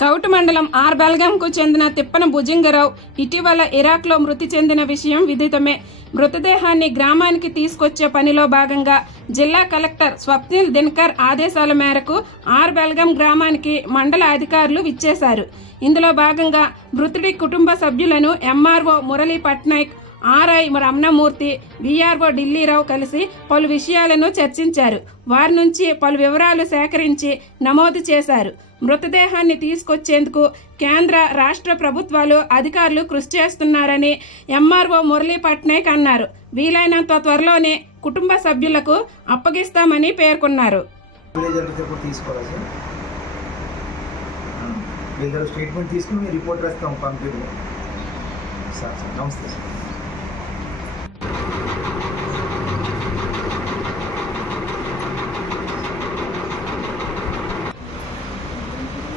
కౌటు మండలం ఆర్ బెల్గాంకు చెందిన తిప్పన భుజంగరావు ఇటీవల ఇరాక్లో మృతి చెందిన విషయం విదితమే. మృతదేహాన్ని గ్రామానికి తీసుకొచ్చే పనిలో భాగంగా జిల్లా కలెక్టర్ స్వప్నిల్ దినకర్ ఆదేశాల మేరకు ఆర్ బెల్గాం గ్రామానికి మండల అధికారులు విచ్చేశారు. ఇందులో భాగంగా మృతుడి కుటుంబ సభ్యులను MRO Murali Patnaik RI Ramanamurthy VRO Dilli Rao కలిసి పలు విషయాలను చర్చించారు. వారి నుంచి పలు వివరాలు సేకరించి నమోదు చేశారు. మృతదేహాన్ని తీసుకొచ్చేందుకు కేంద్ర రాష్ట్ర ప్రభుత్వాలు అధికారులు కృషి చేస్తున్నారని ఎంఆర్ఓ మురళీ పట్నాయక్ అన్నారు. వీలైనంత త్వరలోనే కుటుంబ సభ్యులకు అప్పగిస్తామని పేర్కొన్నారు. వీళ్ళ స్టేట్మెంట్ తీసుకుని రిపోర్ట్ రాస్తాం కంప్లీట్గా సార్ సార్ నమస్తే సార్.